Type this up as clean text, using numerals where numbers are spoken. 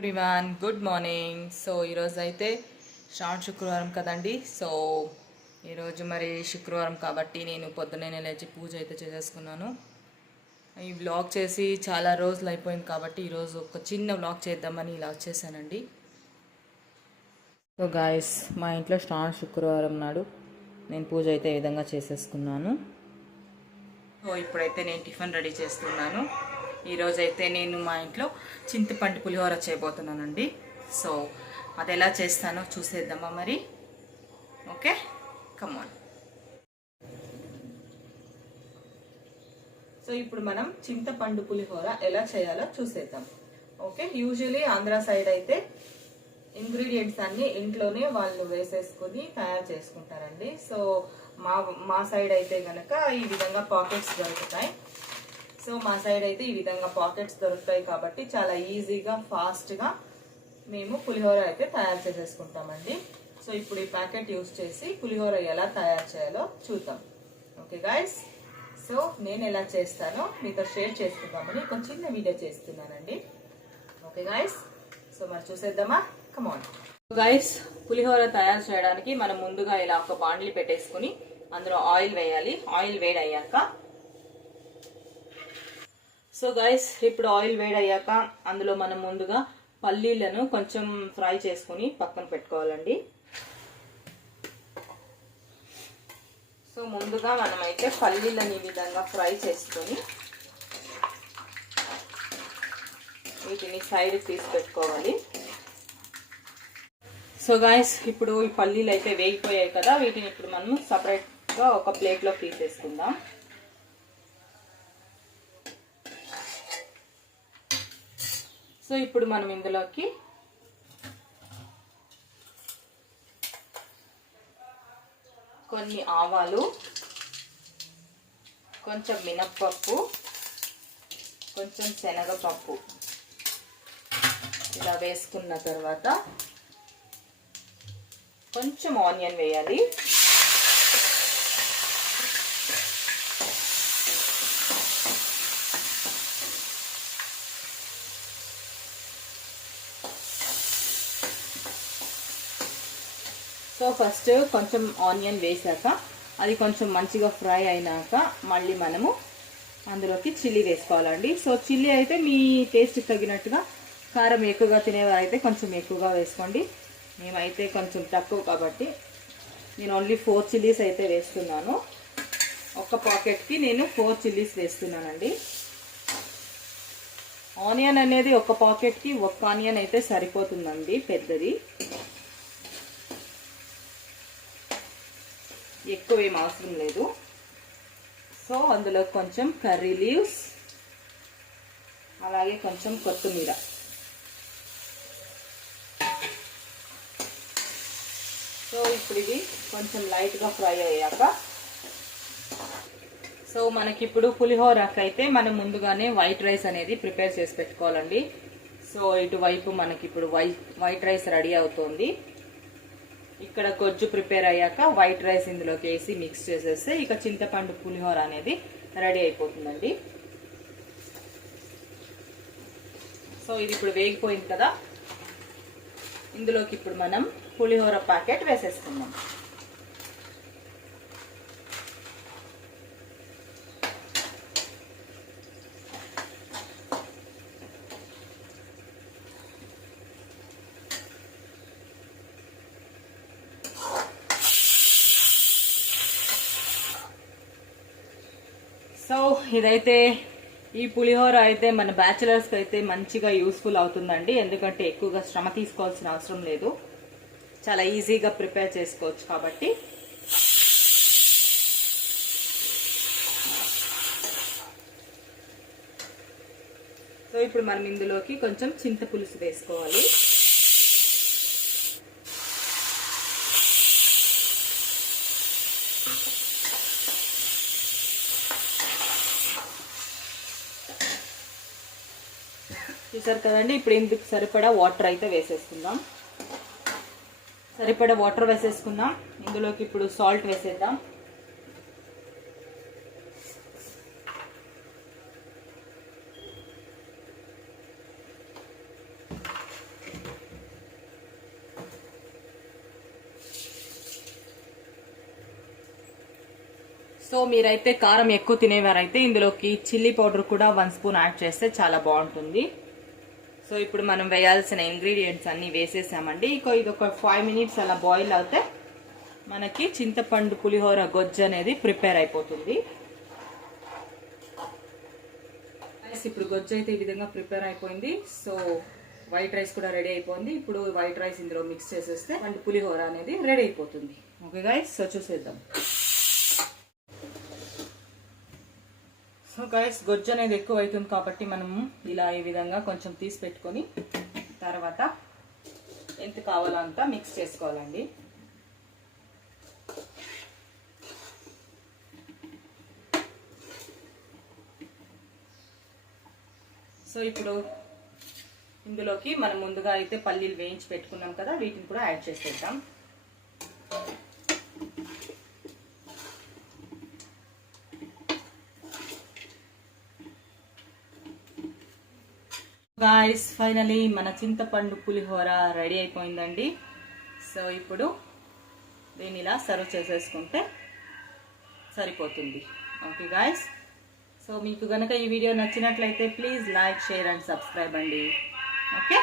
Everyone good morning. So ఈరోజు అయితే శ్రావణ శుక్రవారం కదండి. సో ఈరోజు మరి శుక్రవారం కాబట్టి నేను పొద్దున్నే లేచి పూజ అయితే చేసేసుకున్నాను. ఈ వ్లాగ్ చేసి చాలా రోజులు అయిపోయింది కాబట్టి ఈరోజు ఒక చిన్న వ్లాగ్ చేద్దామని ఇలా వచ్చేసానండి. సో గాయస్, మా ఇంట్లో శ్రావణ శుక్రవారం నాడు నేను పూజ అయితే ఈ విధంగా చేసేసుకున్నాను. సో ఇప్పుడైతే నేను టిఫిన్ రెడీ చేస్తున్నాను. ఈరోజైతే నేను మా ఇంట్లో చింతపండు పులిహోర చేయబోతున్నానండి. సో అది ఎలా చేస్తానో చూసేద్దామా మరి. ఓకే, కమాన్. సో ఇప్పుడు మనం చింతపండు పులిహోర ఎలా చేయాలో చూసేద్దాం. ఓకే, యూజువలీ ఆంధ్ర సైడ్ అయితే ఇంగ్రీడియంట్స్ అన్ని ఇంట్లోనే వాళ్ళు వేసేసుకుని తయారు చేసుకుంటారండి. సో మా సైడ్ అయితే కనుక ఈ విధంగా పాకెట్స్ దొరుకుతాయి. సో మా సైడ్ అయితే ఈ విధంగా పాకెట్స్ దొరుకుతాయి కాబట్టి చాలా ఈజీగా ఫాస్ట్గా మేము పులిహోర అయితే తయారు చేసేసుకుంటామండి. సో ఇప్పుడు ఈ ప్యాకెట్ యూజ్ చేసి పులిహోర ఎలా తయారు చేయాలో చూద్దాం. ఓకే గాయస్, సో నేను ఎలా చేస్తానో మీతో షేర్ చేసుకుందామని ఒక చిన్న వీడియో చేస్తున్నానండి. ఓకే గాయస్, సో మరి చూసేద్దామా, కమాన్. గాయస్, పులిహోర తయారు చేయడానికి మనం ముందుగా ఇలా ఒక బాండ్లీ పెట్టేసుకుని అందులో ఆయిల్ వేయాలి. ఆయిల్ వేడి అయ్యాక సో గైస్, ఇప్పుడు ఆయిల్ వేడయ్యాక అందులో మనం ముందుగా పల్లీలను కొంచెం ఫ్రై చేసుకుని పక్కన పెట్టుకోవాలండి. సో ముందుగా మనమైతే పల్లీలను ఈ విధంగా ఫ్రై చేసుకొని వీటిని సైడ్ తీసి పెట్టుకోవాలి. సో గైస్, ఇప్పుడు ఈ పల్లీలు అయితే వేగిపోయాయి కదా, వీటిని ఇప్పుడు మనం సపరేట్గా ఒక ప్లేట్లో తీసేసుకుందాం. సో ఇప్పుడు మనం ఇందులోకి కొన్ని ఆవాలు, కొంచెం మినప్పప్పు, కొంచెం శనగపప్పు ఇలా వేసుకున్న తర్వాత కొంచెం ఆనియన్ వేయాలి. సో ఫస్ట్ కొంచెం ఆనియన్ వేసాక అది కొంచెం మంచిగా ఫ్రై అయినాక మళ్ళీ మనము అందులోకి చిల్లీ వేసుకోవాలండి. సో చిల్లీ అయితే మీ టేస్ట్ తగినట్టుగా, కారం ఎక్కువగా తినేవారైతే కొంచెం ఎక్కువగా వేసుకోండి. మేమైతే కొంచెం తక్కువ కాబట్టి నేను ఓన్లీ 4 చిల్లీస్ అయితే వేస్తున్నాను. ఒక పాకెట్కి నేను 4 చిల్లీస్ వేస్తున్నానండి. ఆనియన్ అనేది ఒక పాకెట్కి ఒక ఆనియన్ అయితే సరిపోతుందండి, పెద్దది. ఎక్కువ ఏం అవసరం లేదు. సో అందులో కొంచెం కర్రీ లీవ్స్, అలాగే కొంచెం కొత్తిమీర. సో ఇప్పుడు ఇది కొంచెం లైట్గా ఫ్రై అయ్యాక సో మనకిప్పుడు పులిహోరకైతే మనం ముందుగానే వైట్ రైస్ అనేది ప్రిపేర్ చేసి పెట్టుకోవాలండి. సో ఇటువైపు మనకిప్పుడు వైట్ రైస్ రెడీ అవుతుంది. ఇక్కడ గొజ్జు ప్రిపేర్ అయ్యాక వైట్ రైస్ ఇందులోకి వేసి మిక్స్ చేసేస్తే ఇక చింతపండు పులిహోర అనేది రెడీ అయిపోతుందండి. సో ఇది ఇప్పుడు వేగిపోయింది కదా, ఇందులోకి ఇప్పుడు మనం పులిహోర ప్యాకెట్ వేసేసుకుందాం. సో ఇదైతే ఈ పులిహోర అయితే మన బ్యాచిలర్స్కి అయితే మంచిగా యూస్ఫుల్ అవుతుందండి. ఎందుకంటే ఎక్కువగా శ్రమ తీసుకోవాల్సిన అవసరం లేదు, చాలా ఈజీగా ప్రిపేర్ చేసుకోవచ్చు కాబట్టి. సో ఇప్పుడు మనం ఇందులోకి కొంచెం చింతపులుసు వేసుకోవాలి. చూసారు కదండి, ఇప్పుడు ఇందుకు సరిపడా వాటర్ అయితే వేసేసుకుందాం. సరిపడా వాటర్ వేసేసుకుందాం. ఇందులోకి ఇప్పుడు సాల్ట్ వేసేద్దాం. సో మీరైతే కారం ఎక్కువ తినేవారైతే ఇందులోకి చిల్లీ పౌడర్ కూడా 1 స్పూన్ యాడ్ చేస్తే చాలా బాగుంటుంది. సో ఇప్పుడు మనం వేయాల్సిన ఇంగ్రీడియంట్స్ అన్ని వేసేసామండి. ఇది ఒక 5 మినిట్స్ అలా బాయిల్ అవుతే మనకి చింతపండు పులిహోర గొజ్జు అనేది ప్రిపేర్ అయిపోతుంది. ఇప్పుడు గొజ్జు అయితే ఈ విధంగా ప్రిపేర్ అయిపోయింది. సో వైట్ రైస్ కూడా రెడీ అయిపోయింది. ఇప్పుడు వైట్ రైస్ ఇందులో మిక్స్ చేసేస్తే పండు పులిహోర అనేది రెడీ అయిపోతుంది. ఓకే గైస్, సో చూసేద్దాం. సో గైస్, గొజ్జు అనేది ఎక్కువ అవుతుంది కాబట్టి మనం ఇలా ఈ విధంగా కొంచెం తీసి పెట్టుకొని తర్వాత ఎంత కావాలంత మిక్స్ చేసుకోవాలండి. సో ఇప్పుడు ఇందులోకి మనం ముందుగా అయితే పల్లీలు వేయించి పెట్టుకున్నాం కదా, వీటిని కూడా యాడ్ చేసేద్దాం. గాయ్స్, ఫైనలీ మన చింతపండు పులిహోర రెడీ అయిపోయిందండి. సో ఇప్పుడు దీన్ని ఇలా సర్వ్ చేసేసుకుంటే సరిపోతుంది. ఓకే గాయ్స్, సో మీకు గనక ఈ వీడియో నచ్చినట్లయితే please like, share and subscribe అండి. ఓకే.